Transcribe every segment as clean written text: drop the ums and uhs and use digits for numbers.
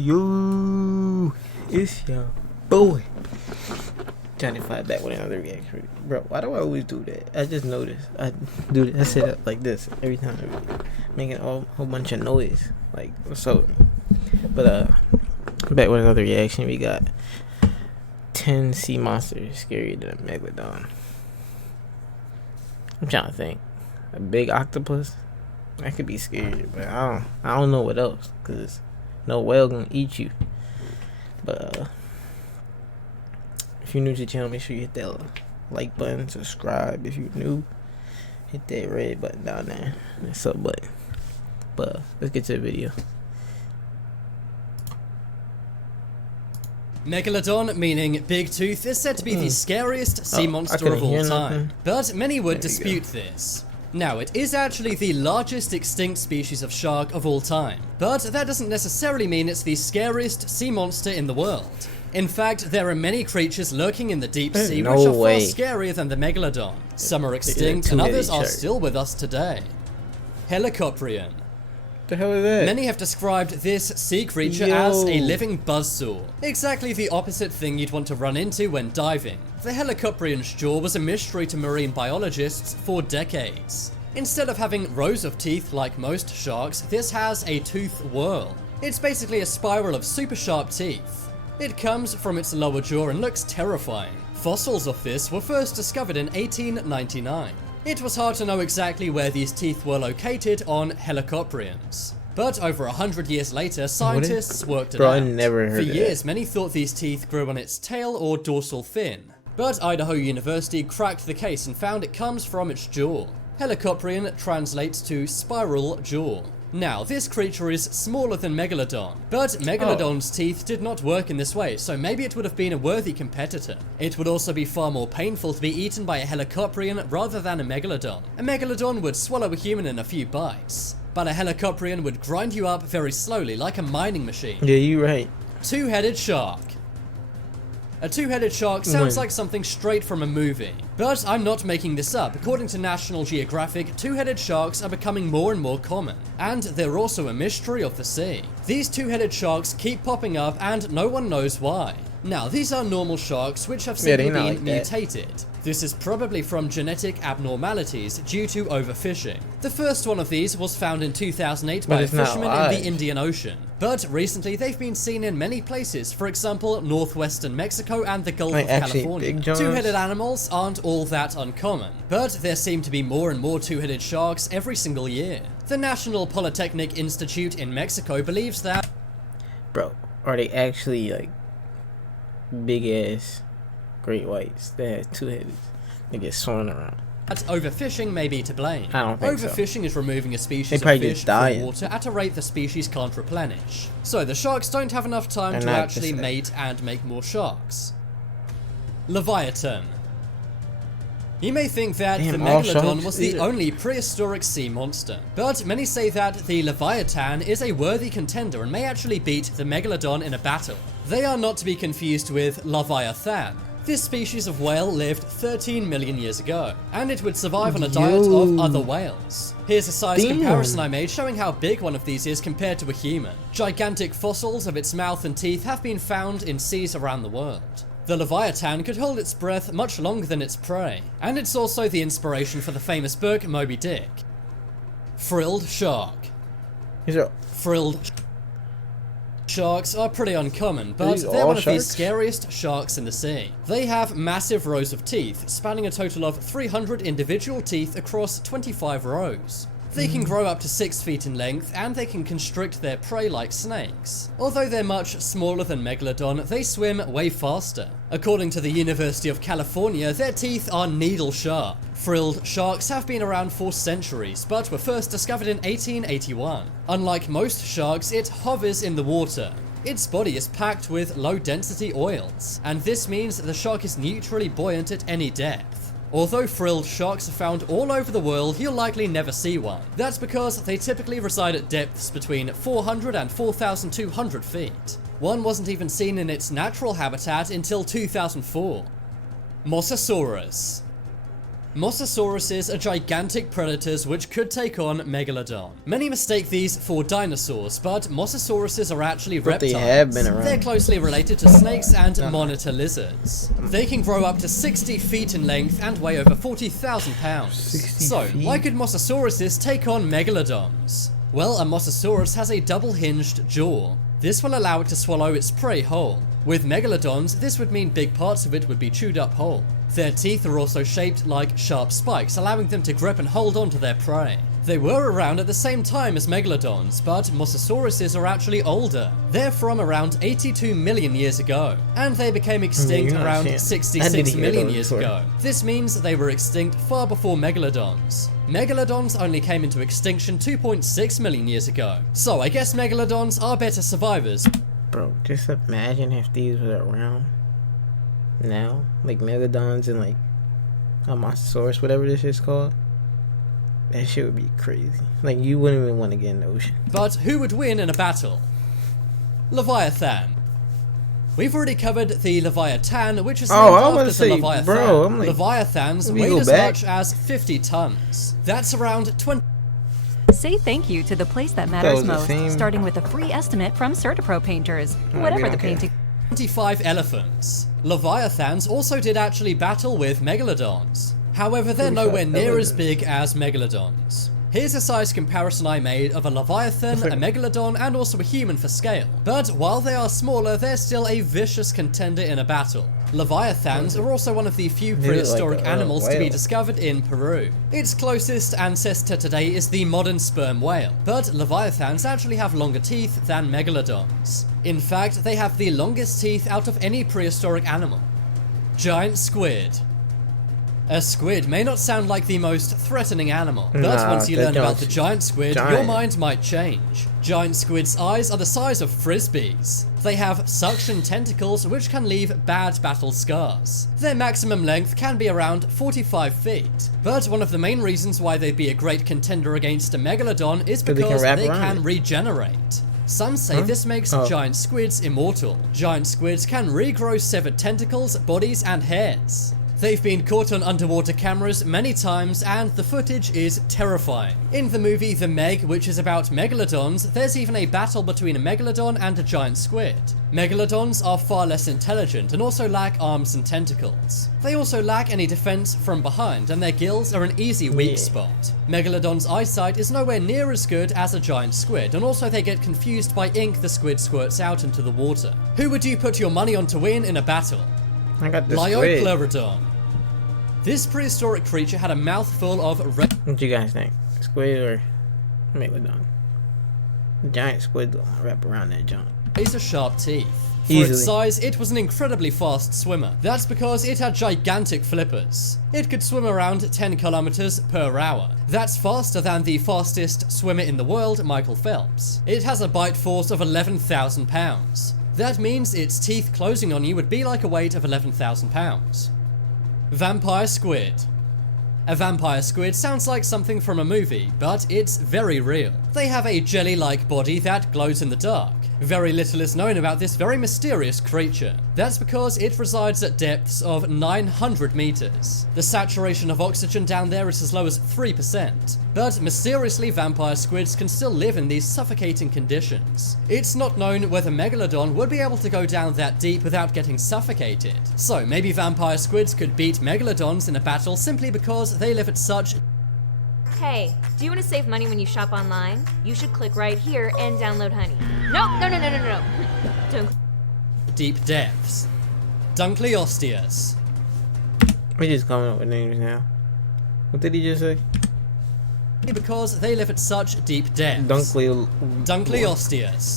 Yo, it's your boy. Johnny Five back with another reaction. Bro, why do I always do that? I just noticed. I do this. I set up like this every time, making a whole bunch of noise. Like, so. But, back with another reaction. We got 10 sea monsters scarier than a Megalodon. I'm trying to think. A big octopus? That could be scary, but I don't know what else, cause no whale gonna eat you. But if you're new to the channel, make sure you hit that like button, subscribe if you're new, hit that red button down there, that sub button. But let's get to the video. Megalodon, meaning big tooth, is said to be the scariest sea monster of all time, but many would dispute this. Now, it is actually the largest extinct species of shark of all time, but that doesn't necessarily mean it's the scariest sea monster in the world. In fact, there are many creatures lurking in the deep sea which are far scarier than the Megalodon. Some are extinct and others are still with us today. Helicoprion. The hell is that? Many have described this sea creature as a living buzzsaw. Exactly the opposite thing you'd want to run into when diving. The Helicoprion's jaw was a mystery to marine biologists for decades. Instead of having rows of teeth like most sharks, this has a tooth whorl. It's basically a spiral of super sharp teeth. It comes from its lower jaw and looks terrifying. Fossils of this were first discovered in 1899. It was hard to know exactly where these teeth were located on helicoprions. But over 100 years later, scientists worked it out. I never heard For of years, that. many thought these teeth grew on its tail or dorsal fin. But Idaho University cracked the case and found it comes from its jaw. Helicoprion translates to spiral jaw. Now, this creature is smaller than Megalodon, but Megalodon's teeth did not work in this way, so maybe it would have been a worthy competitor. It would also be far more painful to be eaten by a Helicoprion rather than a Megalodon. A Megalodon would swallow a human in a few bites, but a Helicoprion would grind you up very slowly like a mining machine. Yeah, you're right. Two-headed shark. A two-headed shark sounds like something straight from a movie. But I'm not making this up. According to National Geographic, two-headed sharks are becoming more and more common. And they're also a mystery of the sea. These two-headed sharks keep popping up and no one knows why. Now, these are normal sharks which have simply been mutated. This is probably from genetic abnormalities due to overfishing. The first one of these was found in 2008 by a fisherman in the Indian Ocean. But recently they've been seen in many places, for example, northwestern Mexico and the Gulf of California. Two-headed animals aren't all that uncommon, but there seem to be more and more two-headed sharks every single year. The National Polytechnic Institute in Mexico believes that... Bro, are they actually like big ass great whites that have two heads? They get swung around. Overfishing may be to blame. I don't think Overfishing is removing a species of fish from water at a rate the species can't replenish. So the sharks don't have enough time to actually mate and make more sharks. Leviathan. You may think that the Megalodon was the only prehistoric sea monster, but many say that the Leviathan is a worthy contender and may actually beat the Megalodon in a battle. They are not to be confused with Leviathan. This species of whale lived 13 million years ago, and it would survive on a diet of other whales. Here's a size comparison I made showing how big one of these is compared to a human. Gigantic fossils of its mouth and teeth have been found in seas around the world. The Leviathan could hold its breath much longer than its prey, and it's also the inspiration for the famous book Moby Dick. Frilled shark. Frilled sharks are pretty uncommon, but they're one of the scariest sharks in the sea. They have massive rows of teeth, spanning a total of 300 individual teeth across 25 rows. They can grow up to 6 feet in length, and they can constrict their prey like snakes. Although they're much smaller than Megalodon, they swim way faster. According to the University of California, their teeth are needle sharp. Frilled sharks have been around for centuries, but were first discovered in 1881. Unlike most sharks, it hovers in the water. Its body is packed with low-density oils, and this means the shark is neutrally buoyant at any depth. Although frilled sharks are found all over the world, you'll likely never see one. That's because they typically reside at depths between 400 and 4,200 feet. One wasn't even seen in its natural habitat until 2004. Mosasaurus. Mosasauruses are gigantic predators which could take on Megalodon. Many mistake these for dinosaurs, but Mosasauruses are actually reptiles. They have been around. They're closely related to snakes and monitor lizards. They can grow up to 60 feet in length and weigh over 40,000 pounds. So, why could Mosasauruses take on Megalodons? Well, a Mosasaurus has a double-hinged jaw. This will allow it to swallow its prey whole. With Megalodons, this would mean big parts of it would be chewed up whole. Their teeth are also shaped like sharp spikes, allowing them to grip and hold on to their prey. They were around at the same time as Megalodons, but Mosasauruses are actually older. They're from around 82 million years ago, and they became extinct around 66 million years ago. This means they were extinct far before Megalodons. Megalodons only came into extinction 2.6 million years ago, so I guess Megalodons are better survivors. Bro, just imagine if these were around now, like Megalodons and like a Mosasaurus, whatever this is called. That shit would be crazy. Like, you wouldn't even want to get in the ocean. But who would win in a battle? Leviathan. We've already covered the Leviathan, which is named after the Leviathan. Bro, I'm like, Leviathans weighed as much as 50 tons. That's around 20. Say thank you to the place that matters most, starting with a free estimate from Certapro painters. Whatever the painting. 25 elephants. Leviathans also did actually battle with Megalodons. However, they're nowhere near as big as Megalodons. Here's a size comparison I made of a Leviathan, a Megalodon, and also a human for scale. But while they are smaller, they're still a vicious contender in a battle. Leviathans are also one of the few prehistoric animals to be discovered in Peru. Its closest ancestor today is the modern sperm whale, but Leviathans actually have longer teeth than Megalodons. In fact, they have the longest teeth out of any prehistoric animal. Giant squid. A squid may not sound like the most threatening animal, but once you learn about the giant squid, your mind might change. Giant squid's eyes are the size of frisbees. They have suction tentacles which can leave bad battle scars. Their maximum length can be around 45 feet. But one of the main reasons why they'd be a great contender against a Megalodon is because they can regenerate. Some say this makes giant squids immortal. Giant squids can regrow severed tentacles, bodies, and hairs. They've been caught on underwater cameras many times, and the footage is terrifying. In the movie The Meg, which is about Megalodons, there's even a battle between a Megalodon and a giant squid. Megalodons are far less intelligent and also lack arms and tentacles. They also lack any defense from behind, and their gills are an easy weak spot. Megalodon's eyesight is nowhere near as good as a giant squid, and also they get confused by ink the squid squirts out into the water. Who would you put your money on to win in a battle? I got this squid. Liopleurodon. This prehistoric creature had a mouthful of red. What you guys think? Squid or Megalodon? Giant squid wrap around that junk. Razor-sharp teeth. For its size, it was an incredibly fast swimmer. That's because it had gigantic flippers. It could swim around 10 kilometers per hour. That's faster than the fastest swimmer in the world, Michael Phelps. It has a bite force of 11,000 pounds. That means its teeth closing on you would be like a weight of 11,000 pounds. Vampire squid. A vampire squid sounds like something from a movie, but it's very real. They have a jelly-like body that glows in the dark. Very little is known about this very mysterious creature. That's because it resides at depths of 900 meters. The saturation of oxygen down there is as low as 3%. But mysteriously, vampire squids can still live in these suffocating conditions. It's not known whether Megalodon would be able to go down that deep without getting suffocated. So maybe vampire squids could beat Megalodons in a battle simply because they live at such. Hey, do you want to save money when you shop online? You should click right here and download Honey. No. Don't. Deep depths. Dunkleosteus. We're just coming up with names now. What did he just say? Because they live at such deep depths. Dunkleosteus.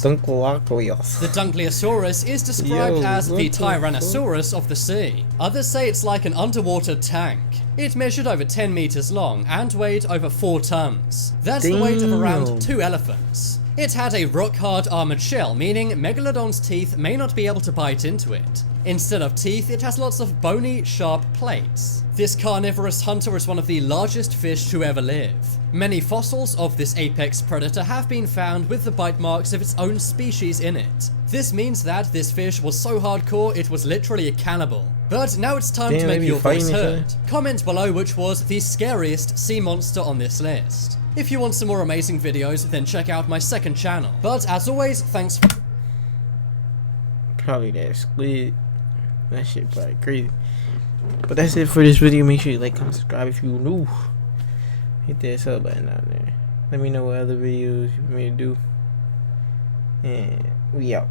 Dunkleosteus. The Dunkleosaurus is described as the Tyrannosaurus of the sea. Others say it's like an underwater tank. It measured over 10 meters long and weighed over 4 tons. That's the weight of around 2 elephants. It had a rock-hard armored shell, meaning Megalodon's teeth may not be able to bite into it. Instead of teeth, it has lots of bony, sharp plates. This carnivorous hunter is one of the largest fish to ever live. Many fossils of this apex predator have been found with the bite marks of its own species in it. This means that this fish was so hardcore it was literally a cannibal. But now it's time to make your voice heard. Comment below which was the scariest sea monster on this list. If you want some more amazing videos, then check out my second channel. But as always, thanks for... Probably that squid. That shit probably crazy. But that's it for this video. Make sure you like, comment, subscribe if you new. Hit that sub button down there. Let me know what other videos you want me to do. And we out.